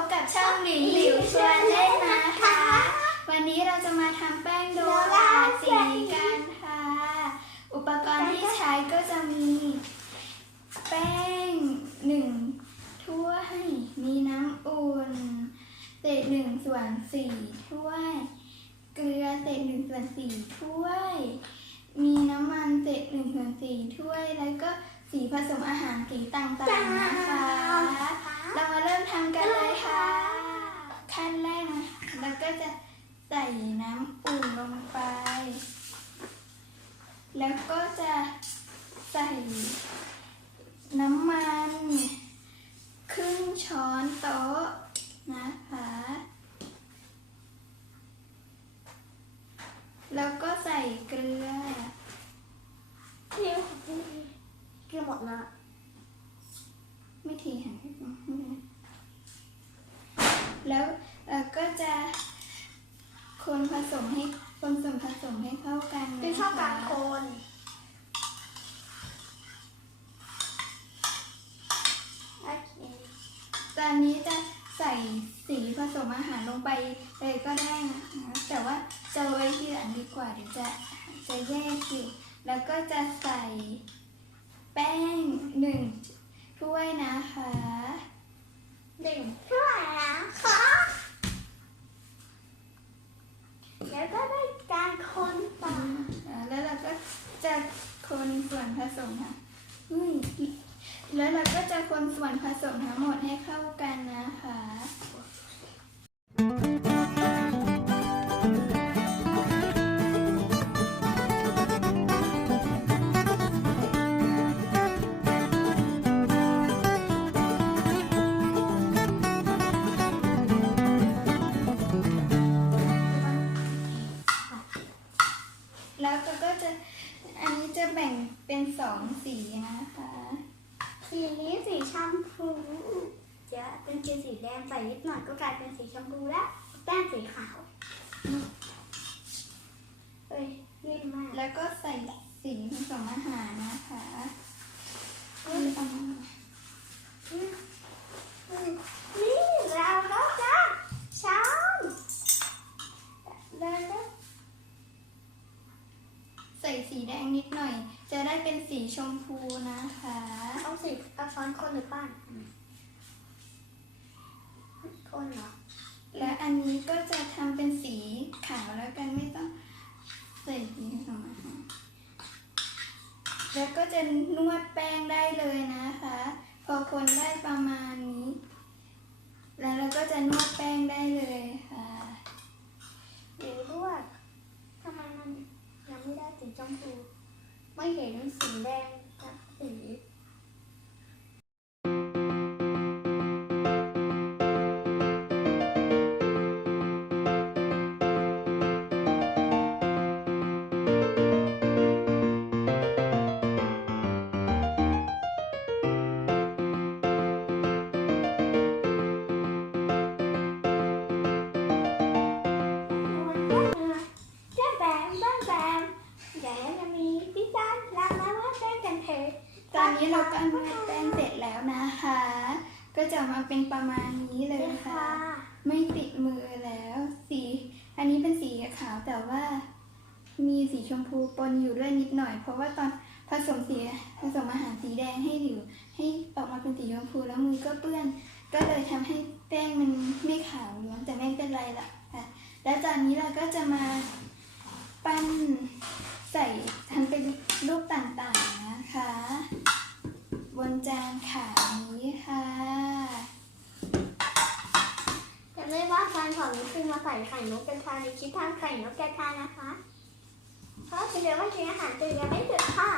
บกับช่องหลิงหลิวชวนเล่นนะคะ วันนี้เราจะมาทำแป้งโดราสีกันค่ะ อุปกรณ์ที่ใช้ก็จะมี แป้งหนึ่งถ้วยมีน้ำอุ่นเศษหนึ่งส่วนสี่ถ้วย เกลือเศษหนึ่งส่วนสี่ถ้วย มีน้ำมันเศษหนึ่งส่วนสี่ถ้วย แล้วก็สีผสมอาหารสีต่างๆนะคะ เรามาเริ่มทำกันเลยค่ะ ขั้นแรกนะแล้วก็จะใส่น้ำอุ่นลงไป แล้วก็จะใส่น้ำมันครึ่ง ช้อนโต๊ะนะคะ แล้วก็ใส่เกลือนี่เกี่ยวหมดละไม่ทีหันไปตรงนี้นะแล้วก็จะคนผสมให้คนส่วนผสมให้เข้ากันเป็นชอบการคน โอเค ตอนนี้จะใส่สีผสมอาหารลงไปเลยก็ได้นะแต่ว่าจะไว้ทีหลังดีกว่าเดี๋ยวจะจะแยกอยู่แล้วก็จะใส่แป้งหนึ่งถ้วยนะคะ หนึ่งเท่าไหร่นะคะแล้วก็ได้การโคนต่อ อ่าแล้วเราก็จะคนส่วนผสมค่ะอุ้ยแล้วเราก็จะ คนส่วนผสมทั้งหมดให้เข้ากัน แดงใส่นิดหน่อยก็กลายเป็นสีชมพูแล้วแป้งสีขาวเอ้ยนิ่มมาก แล้วก็ใส่สีผสมอาหารนะคะนี่เอามานี่เราก็จะช้อนแล้วก็ใส่สีแดงนิดหน่อย จะได้เป็นสีชมพูนะคะ เอาสีเอาช้อนคนหรือปั้นคน เหรอและอันนี้ก็จะทำเป็นสีขาวแล้วกันไม่ต้องใส่สีผสมอามาแล้วก็จะนวดแป้งได้เลยนะคะ พอคนได้ประมาณนี้ แล้วเราก็จะ นนี้เราก็นวดแป้งเสร็จแล้วนะคะ ก็จะมาเป็นประมาณนี้เลยเลยค่ะค่ะ ไม่ติดมือแล้วสี อันนี้เป็นสีขาวแต่ว่า มีสีชมพูปนอยู่ด้วยนิดหน่อย เพราะว่าตอนผสมสีผสมอาหารสีแดงให้หลิวให้ออกมาเป็นสีชมพูแล้วมือก็เปื้อน ก็เลยทำให้แป้งมันไม่ขาวล้วนแต่ไม่เป็นไรละค่ะ แล้วจากนี้เราก็จะมาปั้นใส่ทำเป็นรูปต่างๆนะคะ บนจานขาวนี้ค่ะจำได้ว่าแฟนของนี้คือมาใส่ไข่นกกระทาในคิดทางไข่นกกระทานะคะ เพราะฉันเรียกว่ากินอาหารตื่นยังไม่ตื่นค่ะ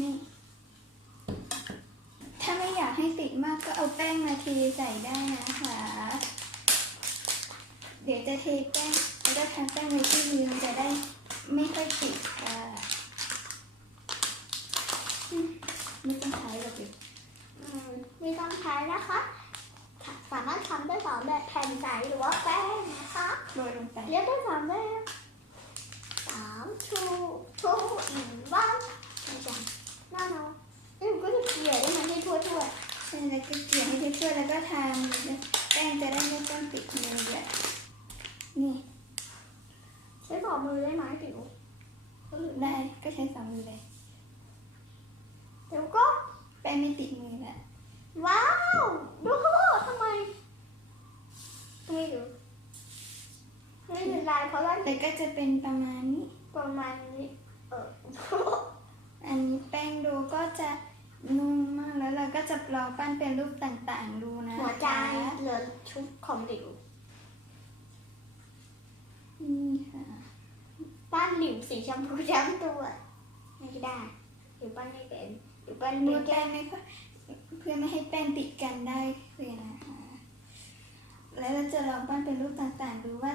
นี่ถ้าไม่อยากให้ติดมากก็เอาแป้งมาเทใส่ได้นะคะ เดี๋ยวจะเทแป้งแล้วก็ทาแป้งไว้ที่มือมันจะได้ไม่ค่อยติดค่ะอืม ไม่ต้องใช้หรอกดิอืมไม่ต้องใช้นะคะ สามารถทำได้สองแบบแผ่นใสหรือว่าแป้งนะคะ โรยลงไปเรียกได้สามแบบสามทูทูอินวันไม่จังน่าเนาะเอ้ยมันก็จะเกลี่ยได้ไหมให้ทั่วทั่วใช่แล้วก็เกลี่ยให้ทั่วๆแล้วก็ทามือแป้งจะได้ไม่ต้องติดมืออะนี่ ใช้บอกมือได้ไหมผิว ได้ก็ใช้สองมือเลย เดี๋ยวก็ แป้งไม่ติดมือละ ว้าว ดูทำไมไม่ดู ไม่เป็นไรเพราะว่าแล้วก็จะเป็นประมาณนี้ ประมาณนี้เออ อันนี้แป้งดูก็จะนุ่มมากแล้วเราก็จะลองปั้นเป็นรูปต่างๆดูนะหัวใจคะเหลือชุดของหลิวนี่ค่ะปั้นหลิวสีชมพูทั้งตัวไม่ได้หลิวปั้นไม่เป็นหลิวปั้นมืเป็อนแป้งไม่ค่อยเพื่อไม่ให้แป้งติดกันได้เลยนะคะแล้วเราจะลองปั้นเป็นรูปต่างๆ ดูว่า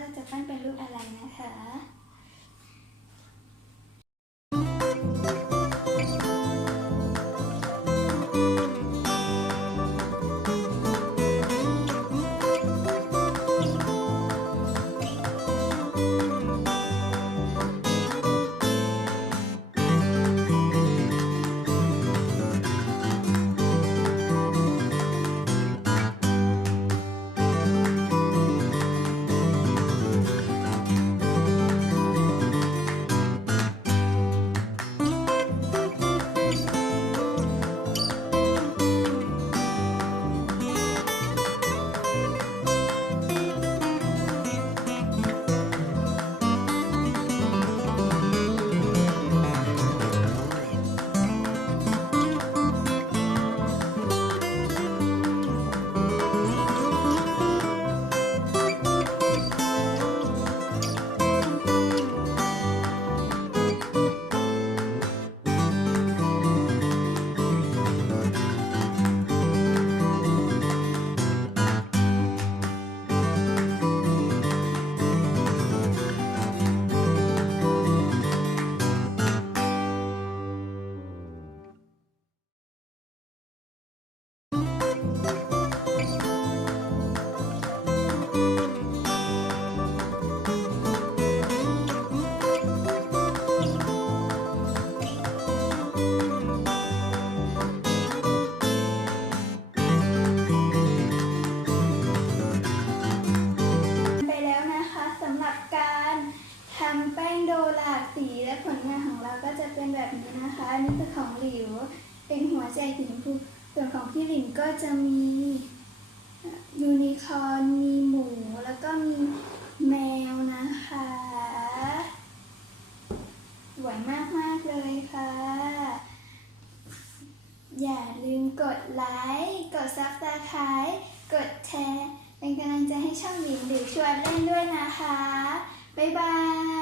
ทำแป้งโดหลากสีและผลงานของเราก็จะเป็นแบบนี้นะคะอันนี้คือของหลิว เป็นหัวใจสีชมพูส่วนของพี่หลินก็จะมียูนิคอร์นมีหมู แล้วก็มีแมวนะคะสวยมาก ๆ เลยค่ะ อย่าลืมกดไลค์ กดซับสไครต์กดแชร์ เป็นกำลังใจให้ช่องหลินหรือชวนเล่นด้วยนะคะ บ๊ายบาย